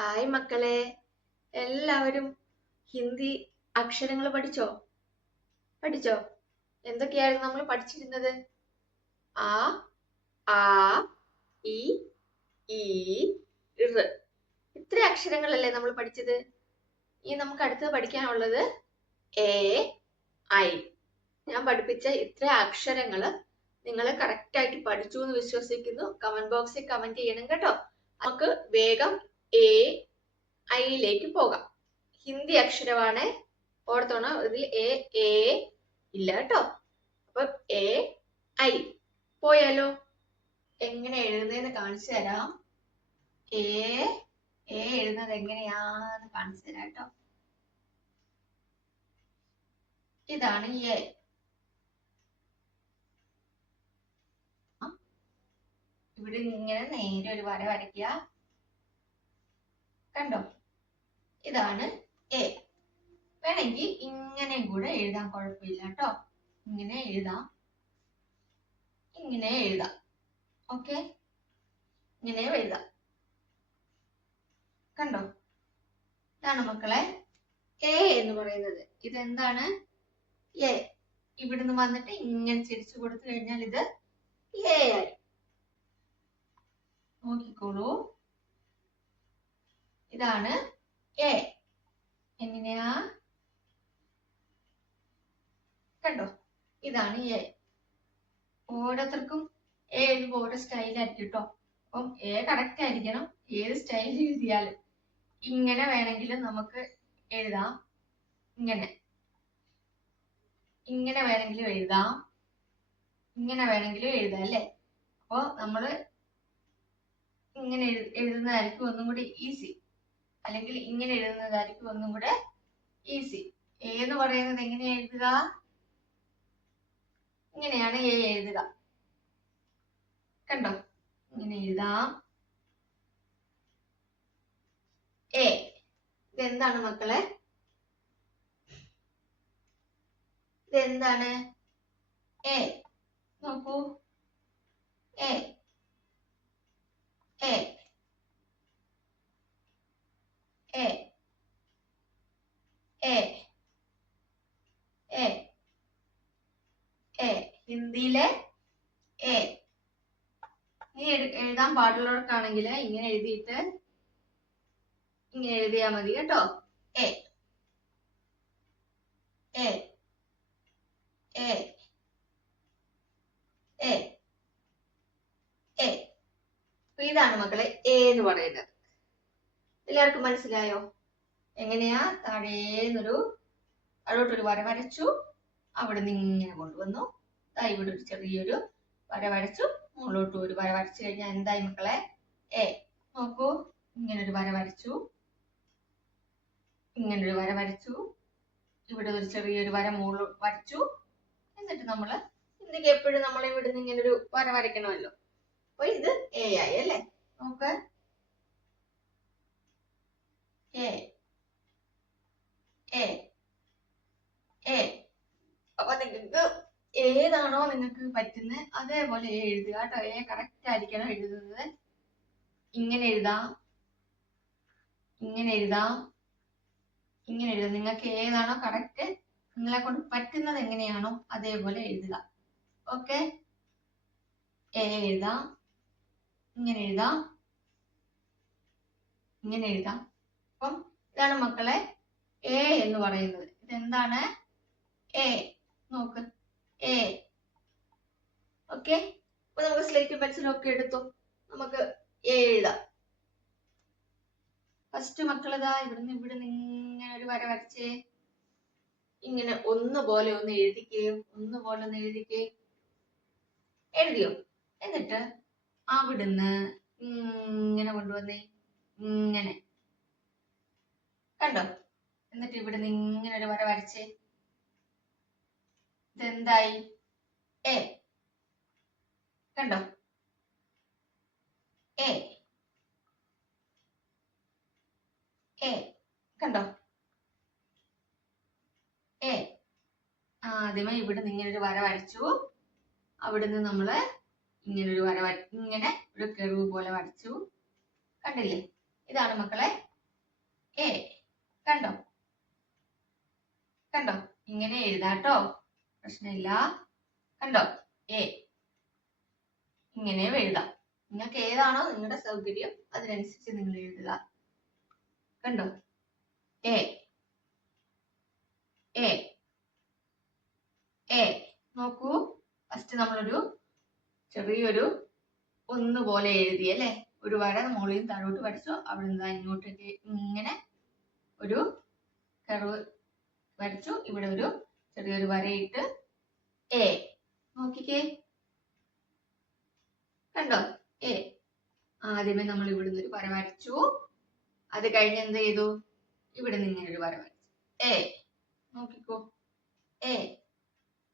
Hi മക്കളെ. എല്ലാവരും ഹിന്ദി അക്ഷരങ്ങൾ പഠിച്ചോ? പഠിച്ചോ? എന്തൊക്കെയായിരുന്നു നമ്മൾ പഠിച്ചിരുന്നത്? ആ ആ ഇ ഈ ഇത്ര അക്ഷരങ്ങളല്ലേ നമ്മൾ പഠിച്ചത്? ഇനി നമുക്ക് അടുത്തത് പഠിക്കാനുള്ളത് എ ഐ. ഞാൻ പഠിപ്പിച്ച ഇത്ര അക്ഷരങ്ങൾ നിങ്ങൾ കറക്റ്റ് ആയിട്ട് പഠിച്ചു എന്ന് വിശ്വസിക്കുന്നു. കമന്റ് ബോക്സിൽ കമന്റ് ചെയ്യണം കേട്ടോ. നമുക്ക് വേഗം എ ഐയിലേക്ക് പോകാം. ഹിന്ദി അക്ഷരമാണ് ഓർത്തോണം? ഇതിൽ എ എ ഇല്ല കേട്ടോ. അപ്പൊ എ ഐ പോയാലോ? എങ്ങനെ എഴുതുന്നതെന്ന് കാണിച്ചു തരാം. എ എ എഴുതുന്നത് എങ്ങനെയാന്ന് കാണിച്ചു തരാം കേട്ടോ. ഇതാണ് എ ഇവിടെ ഇങ്ങനെ നേരെ ഒരു വര വരയ്ക്കുക. കണ്ടോ? ഇതാണ് എ വേണമെങ്കിൽ ഇങ്ങനെ കൂടെ എഴുതാൻ കുഴപ്പമില്ല കേട്ടോ. ഇങ്ങനെ എഴുതാം. ഇങ്ങനെ എഴുതാം. ഓക്കെ ഇങ്ങനെ എഴുതാം. കണ്ടോ? ഇതാണ് മക്കളെ എ എന്ന് പറയുന്നത്. ഇതെന്താണ്? എ ഇവിടുന്ന് വന്നിട്ട് ഇങ്ങനെ തിരിച്ചു കൊടുത്തു കഴിഞ്ഞാൽ ഇത് എ ആയി. നോക്കിക്കോളൂ. ഇതാണ് എ എങ്ങനെയാ? കണ്ടോ? ഇതാണ് എ ഓരോരുത്തർക്കും എ എഴുതുമ്പോൾ ഓരോ സ്റ്റൈലായിരിക്കും കേട്ടോ അപ്പം എ കറക്റ്റ് ആയിരിക്കണം. ഏത് സ്റ്റൈൽ എഴുതിയാലും. ഇങ്ങനെ വേണമെങ്കിലും നമുക്ക് എഴുതാം. ഇങ്ങനെ. ഇങ്ങനെ വേണമെങ്കിലും എഴുതാം. ഇങ്ങനെ വേണമെങ്കിലും എഴുതാം അല്ലേ? അപ്പോൾ നമ്മൾ ഇങ്ങനെ എഴു എഴുതുന്നതായിരിക്കും ഒന്നും കൂടി ഈസി അല്ലെങ്കിൽ ഇങ്ങനെ എഴുതുന്നതായിരിക്കും ഒന്നും കൂടെ ഈസി എ എന്ന് പറയുന്നത് എങ്ങനെ എഴുതുക? ഇങ്ങനെയാണ് എ എഴുതുക. കണ്ടോ? ഇങ്ങനെ എഴുതാം. എ ഇതെന്താണ് മക്കളെ? ഇതെന്താണ്? എ നോക്കൂ. A A A A A എ. ഹിന്ദിയിലെ എ. ഇനി എഴു- എഴുതാൻ പാടുള്ളവർക്കാണെങ്കിൽ ഇങ്ങനെ എഴുതിയിട്ട് ഇങ്ങനെ എഴുതിയാ മതി കേട്ടോ. എ എ എ എ ഇതാണ് മക്കളെ എ എന്ന് പറയുന്നത്. എല്ലാവർക്കും മനസ്സിലായോ? എങ്ങനെയാ? താഴേന്നൊരു താഴോട്ടൊരു വര വരച്ചു. അവിടെ നിന്ന് ഇങ്ങനെ കൊണ്ടുവന്നു. ഇവിടെ ഒരു ചെറിയൊരു വര വരച്ചു. മുകളിലോട്ട് ഒരു വര വരച്ചു കഴിഞ്ഞാൽ എന്തായി മക്കളെ? എ നോക്കൂ. ഇങ്ങനെ ഒരു വര വരച്ചു. ഇങ്ങനെ ഒരു വര വരച്ചു. ഇവിടെ ഒരു ചെറിയൊരു വര മുകളിൽ വരച്ചു. എന്നിട്ട് നമ്മൾ ഇന്ത്യയ്ക്ക് എപ്പോഴും നമ്മൾ ഇവിടുന്ന് ഇങ്ങനെ ഒരു വര വരയ്ക്കണമല്ലോ. അപ്പൊ ഇത് എ ആയി അല്ലേ? നോക്ക് എ എ എ അപ്പൊ നിങ്ങൾക്ക് ഏതാണോ നിങ്ങൾക്ക് പറ്റുന്നത് അതേപോലെ എഴുതുക കേട്ടോ. എ കറക്റ്റ് ആയിരിക്കണം എഴുതുന്നത്. ഇങ്ങനെ എഴുതാം. ഇങ്ങനെ എഴുതാം. ഇങ്ങനെ എഴുതാം. നിങ്ങൾക്ക് ഏതാണോ കറക്റ്റ് നിങ്ങളെ കൊണ്ട് പറ്റുന്നത് എങ്ങനെയാണോ അതേപോലെ എഴുതുക. ഓക്കെ എ എഴുതാം. ഇങ്ങനെ എഴുതാം. ഇങ്ങനെ എഴുതാം. അപ്പം ഇതാണ് മക്കളെ എ എന്ന് പറയുന്നത്. ഇതെന്താണ്? എ. നോക്ക്. എ ഓക്കെ അപ്പൊ നമുക്ക് സ്ലേറ്റ് പെൻസിലും ഒക്കെ എടുത്തു. നമുക്ക് എ എഴുതാം. ഫസ്റ്റ് മക്കളിതാ ഇവിടുന്ന് ഇവിടുന്ന് ഇങ്ങനെ ഒരു വര വരച്ചേ. ഇങ്ങനെ ഒന്ന് പോലെ ഒന്ന് എഴുതിക്കേ ഒന്നുപോലെ ഒന്ന് എഴുതിക്കേ. എഴുതിയോ? എന്നിട്ട് അവിടുന്ന് ഇങ്ങനെ കൊണ്ടുവന്നേ. ഇങ്ങനെ. കണ്ടോ? എന്നിട്ട് ഇവിടുന്ന് ഇങ്ങനെ ഒരു വര വരച്ചേ. ഇതെന്തായി? എ കണ്ടോ? എ എ കണ്ടോ? എ ആദ്യമേ ഇവിടെ ഇങ്ങനെ ഒരു വര വരച്ചു. അവിടുന്ന് നമ്മൾ ഇങ്ങനെ ഒരു വര വര ഇങ്ങനെ ഒരു കെറിവ് പോലെ വരച്ചു. കണ്ടില്ലേ? ഇതാണ് മക്കളെ. എ കണ്ടോ? കണ്ടോ? ഇങ്ങനെ എഴുതാട്ടോ. പ്രശ്നമില്ല. കണ്ടോ? എ ഇങ്ങനെ എഴുതാം. നിങ്ങൾക്ക് ഏതാണോ നിങ്ങളുടെ സൗകര്യം അതിനനുസരിച്ച് നിങ്ങൾ എഴുതുക. കണ്ടോ? എ എ എ നോക്കൂ. ഫസ്റ്റ് നമ്മളൊരു ചെറിയൊരു ഒന്ന് പോലെ എഴുതി അല്ലേ? ഒരു വര മുകളിൽ താഴോട്ട് വരച്ചു. അവിടെ നിന്ന് ഇങ്ങോട്ടേക്ക് ഇങ്ങനെ ഒരു കർവ് വരച്ചു. ഇവിടെ ഒരു ചെറിയൊരു വരയിട്ട് എ നോക്കിക്കേ. കണ്ടോ? എ ആദ്യമേ നമ്മൾ ഇവിടുന്ന് ഒരു വര വരച്ചു. അത് കഴിഞ്ഞ് എന്ത് ചെയ്തു? ഇവിടെ നിന്ന് ഒരു വര വരച്ചു. എ നോക്കിക്കോ. എ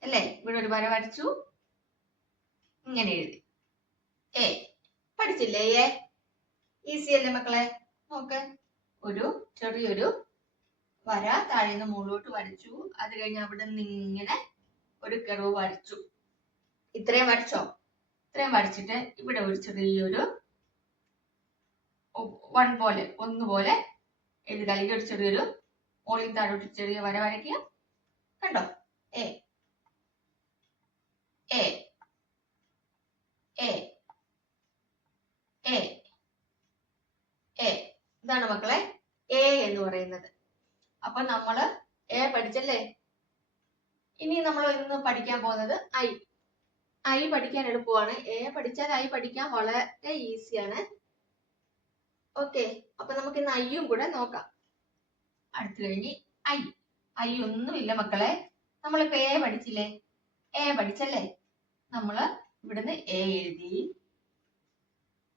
അല്ലേ? ഇവിടെ ഒരു വര വരച്ചു. ഇങ്ങനെ എഴുതി. എ പഠിച്ചില്ലേ എ ഈസി അല്ലേ മക്കളെ? നോക്ക്. ഒരു ചെറിയൊരു വര താഴെ നിന്ന് മുകളിലോട്ട് വരച്ചു. അത് കഴിഞ്ഞ് അവിടെ നിന്ന് ഇങ്ങനെ ഒരു കെറവ് വരച്ചു. ഇത്രയും വരച്ചോ? ഇത്രയും വരച്ചിട്ട് ഇവിടെ ഒരു ചെറിയൊരു വൺ പോലെ ഒന്ന് പോലെ എഴുതുക. അല്ലെങ്കിൽ ഒരു ചെറിയൊരു മോളിൽ താഴോട്ട് ചെറിയ വര വരയ്ക്കുക. കണ്ടോ? A A A A A ഇതാണ് മക്കളെ എ എന്ന് പറയുന്നത്. അപ്പൊ നമ്മൾ എ പഠിച്ചല്ലേ? ഇനി നമ്മൾ ഇന്ന് പഠിക്കാൻ പോകുന്നത് ഐ. ഐ പഠിക്കാൻ എളുപ്പമാണ് എ പഠിച്ചാൽ ഐ പഠിക്കാൻ വളരെ ഈസിയാണ് ഓക്കെ അപ്പൊ നമുക്ക് ഇന്ന് ഐയും കൂടെ നോക്കാം. അടുത്തു കഴിഞ്ഞ് ഐ. ഐ ഒന്നുമില്ല മക്കളെ. നമ്മളിപ്പോ എ പഠിച്ചില്ലേ? എ പഠിച്ചല്ലേ? നമ്മൾ ഇവിടുന്ന് എ എഴുതി.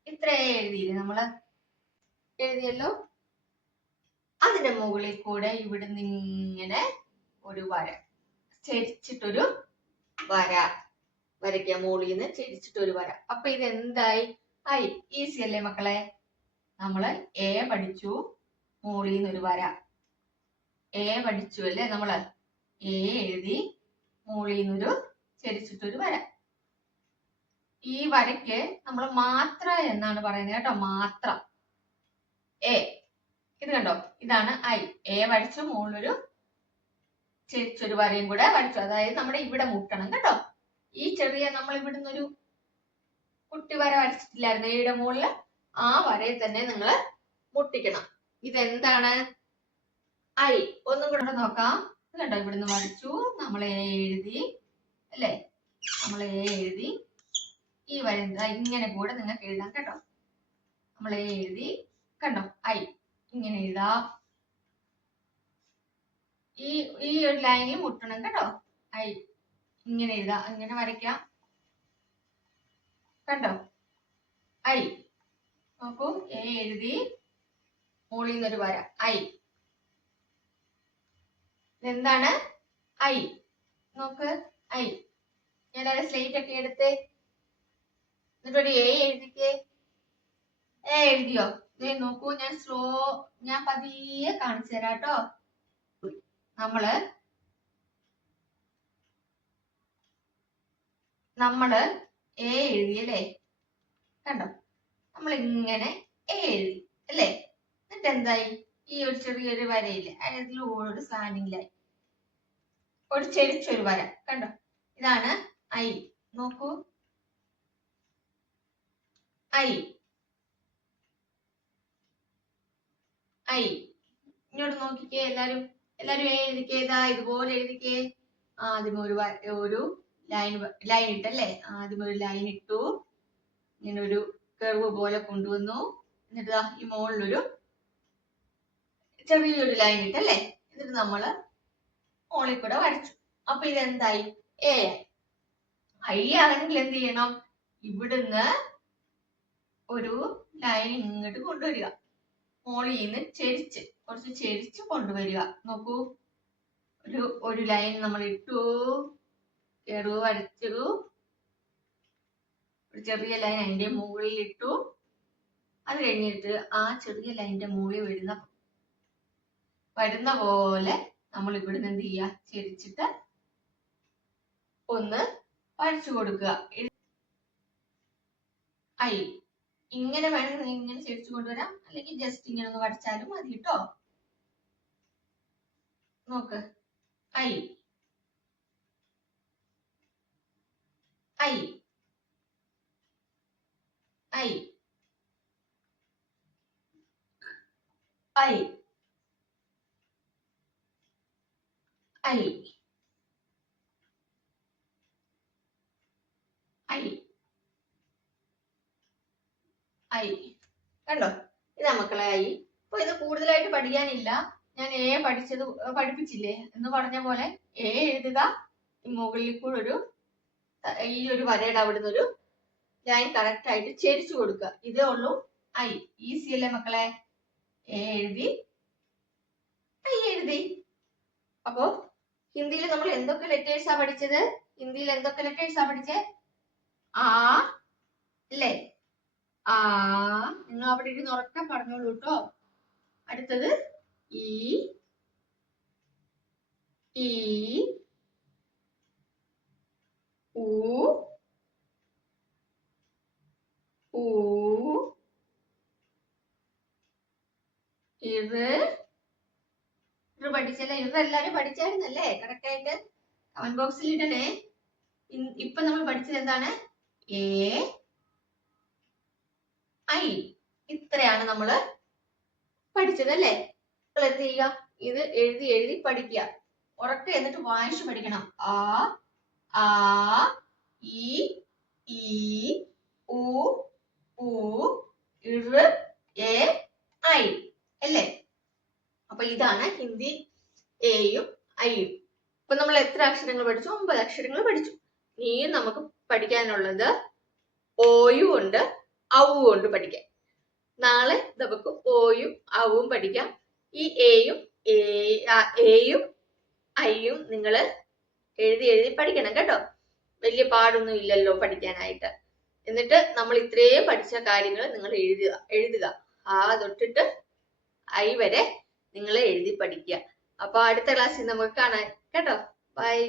ഇത്ര എ എഴുതിയില്ലേ നമ്മൾ? എഴുതിയല്ലോ? അതിന്റെ മുകളിൽ കൂടെ ഇവിടുന്ന് ഇങ്ങനെ ഒരു വര. ചെരിച്ചിട്ടൊരു വര. വരയ്ക്കുക മുകളിൽ നിന്ന് ചെരിച്ചിട്ടൊരു വര. അപ്പൊ ഇത് എന്തായി ആയി. ഈസി അല്ലേ മക്കളെ? നമ്മൾ എ പഠിച്ചു മുകളിൽ ഒരു വര. എ പഠിച്ചു അല്ലേ നമ്മൾ എ എഴുതി മുകളിൽ നിന്നൊരു ചെരിച്ചിട്ടൊരു വര. ഈ വരയ്ക്ക് നമ്മൾ മാത്ര എന്നാണ് പറയുന്നത് കേട്ടോ മാത്ര. എ ഇത് കണ്ടോ? ഇതാണ് ഐ. എ വരച്ചു മുകളിലൊരു ചെരിച്ചൊരു വരയും കൂടെ വരച്ചു. അതായത് നമ്മുടെ ഇവിടെ മുട്ടണം കേട്ടോ ഈ ചെറിയ നമ്മൾ ഇവിടുന്ന് ഒരു കുട്ടി വര വരച്ചിട്ടില്ലായിരുന്നു. എയുടെ മുകളിൽ ആ വരയിൽ തന്നെ നിങ്ങൾ മുട്ടിക്കണം. ഇതെന്താണ്? ഐ. ഒന്നും കൂടെ നോക്കാം. കണ്ടോ? ഇവിടുന്ന് വരച്ചു. നമ്മൾ എ എഴുതി അല്ലേ? നമ്മൾ എ എഴുതി. ഈ വര ഇങ്ങനെ കൂടെ നിങ്ങൾക്ക് എഴുതാം കേട്ടോ. നമ്മൾ എ എഴുതി കണ്ടോ? ഐ. ഇങ്ങനെ എഴുതാ. ഈ ഈ ഒരു ലൈനിൽ മുട്ടണം കേട്ടോ. ഐ. ഇങ്ങനെ എഴുതാ. ഇങ്ങനെ വരയ്ക്കാം. കണ്ടോ? ഐ. നോക്കൂ. എ എഴുതി മുകളിൽ നിന്നൊരു വര. ഐ. ഇതെന്താണ്? ഐ. നോക്ക്. ഐ. ഞാൻ സ്ലേറ്റ് ഒക്കെ എടുത്ത്. എന്നിട്ടൊരു എ എഴുതിക്കേ. എ എഴുതിയോ? ദേ നോക്കൂ ഞാൻ സ്ലോ ഞാൻ പതിയെ കാണിച്ചു തരാം കേട്ടോ. നമ്മൾ നമ്മൾ എ എഴുതിയല്ലേ കണ്ടോ? നമ്മൾ ഇങ്ങനെ എ എഴുതി അല്ലേ? എന്നിട്ട് എന്തായി ഈ ഒരു ചെറിയൊരു വരയില്ല. അതിൽ സ്ലാൻഡിങ് ലൈൻ ഒരു ചെരിച്ചൊരു വര കണ്ടോ? ഇതാണ് ഐ. നോക്കൂ. ഐ ഇങ്ങോട്ട് നോക്കിക്കേ എല്ലാരും എല്ലാരും എ എഴുതിക്കേ ഇതാ ഇതുപോലെ എഴുതിക്കേ. ആദ്യം ഒരു ഒരു ലൈൻ ലൈൻ ഇട്ടല്ലേ? ആദ്യം ഒരു ലൈൻ ഇട്ടു. ഇങ്ങനെ ഒരു കർവ് പോലെ കൊണ്ടുവന്നു. എന്നിട്ട് ഈ മുകളിലൊരു ചെറിയൊരു ലൈൻ ഇട്ടല്ലേ? എന്നിട്ട് നമ്മൾ മുകളിൽ കൂടെ വരച്ചു. അപ്പൊ ഇതെന്തായി? എ ഐ ആണെങ്കിൽ എന്ത് ചെയ്യണം? ഇവിടുന്ന് ഒരു ലൈൻ ഇങ്ങോട്ട് കൊണ്ടുവരിക. മുകളിൽ നിന്ന് ചെരിച്ച് കുറച്ച് ചെരിച്ച് കൊണ്ടുവരിക. നോക്കൂ. ഒരു ഒരു ലൈൻ നമ്മൾ ഇട്ടു. ചെറു വരച്ചു ഒരു ചെറിയ ലൈൻ അതിന്റെ മുകളിൽ ഇട്ടു. അത് കഴിഞ്ഞിട്ട് ആ ചെറിയ ലൈനിന്റെ മുകളിൽ വരുന്ന വരുന്ന പോലെ നമ്മൾ ഇവിടുന്ന് എന്ത് ചെയ്യുക? ചെരിച്ചിട്ട് ഒന്ന് വരച്ചു കൊടുക്കുക. ഐ ഇങ്ങനെ വേണമെങ്കിൽ ഇങ്ങനെ ചേർച്ചു കൊണ്ടുവരാം. അല്ലെങ്കിൽ ജസ്റ്റ് ഇങ്ങനെ ഒന്ന് വടിച്ചാലും മതി കേട്ടോ നോക്ക്. I. I. I. I. I. കണ്ടോ? ഇതാ മക്കളെ ഐ. അപ്പൊ ഇത് കൂടുതലായിട്ട് പഠിക്കാനില്ല. ഞാൻ എ പഠിച്ചത് പഠിപ്പിച്ചില്ലേ? എന്ന് പറഞ്ഞ പോലെ എ എഴുതുക. മുകളിൽ കൂടെ ഒരു ഈ ഒരു വരയുടെ അവിടുന്ന് ഒരു ലൈൻ കറക്റ്റ് ആയിട്ട് ചെരിച്ചു കൊടുക്കുക. ഇതേ ഉള്ളൂ ഐ. ഈസി അല്ലേ മക്കളെ? എ എഴുതി ഐ എഴുതി. അപ്പോ ഹിന്ദിയിൽ നമ്മൾ എന്തൊക്കെ ലെറ്റേഴ്സാ പഠിച്ചത്? ഹിന്ദിയിൽ എന്തൊക്കെ ലെറ്റേഴ്സാ പഠിച്ചേ? ആ അല്ലേ? ആ നിങ്ങൾ അവിടെ ഇരുന്ന് ഉറക്കെ പറഞ്ഞോളൂ കേട്ടോ അടുത്തത് ഈ ഈ പഠിച്ചല്ലേ? ഇത് എല്ലാരും പഠിച്ചായിരുന്നല്ലേ? കറക്റ്റ് ആയിട്ട് കമന്റ് ബോക്സിൽ ഇടണേ ഇപ്പൊ നമ്മൾ പഠിച്ചത് എന്താണ്? എ ഐ ഇത്രയാണ് നമ്മൾ പഠിച്ചത് അല്ലേ? നിങ്ങൾ എന്ത് ചെയ്യുക? ഇത് എഴുതി എഴുതി പഠിക്കുക. ഉറക്കെ എന്നിട്ട് വായിച്ചു പഠിക്കണം. ആ ആ ഈ ഉ ഉ എ ഐ. അല്ലേ? അപ്പൊ ഇതാണ് ഹിന്ദി എയും ഐയും. ഇപ്പൊ നമ്മൾ എത്ര അക്ഷരങ്ങൾ പഠിച്ചു? ഒമ്പത് അക്ഷരങ്ങൾ പഠിച്ചു. ഇനിയും നമുക്ക് പഠിക്കാനുള്ളത് ഓയും ഉണ്ട്. ഔവും കൊണ്ട് പഠിക്കാം. നാളെ നമുക്ക് ഓയും ഔവും പഠിക്കാം. ഈ എയും എയും ഐയും നിങ്ങൾ എഴുതി എഴുതി പഠിക്കണം കേട്ടോ. വലിയ പാടൊന്നും ഇല്ലല്ലോ പഠിക്കാനായിട്ട്. എന്നിട്ട് നമ്മൾ ഇത്രയും പഠിച്ച കാര്യങ്ങൾ നിങ്ങൾ എഴുതുക എഴുതുക. ആ തൊട്ടിട്ട് ഐ വരെ നിങ്ങൾ എഴുതി പഠിക്കുക. അപ്പൊ അടുത്ത ക്ലാസ്സിൽ നമുക്ക് കാണാം. കേട്ടോ. ബൈ.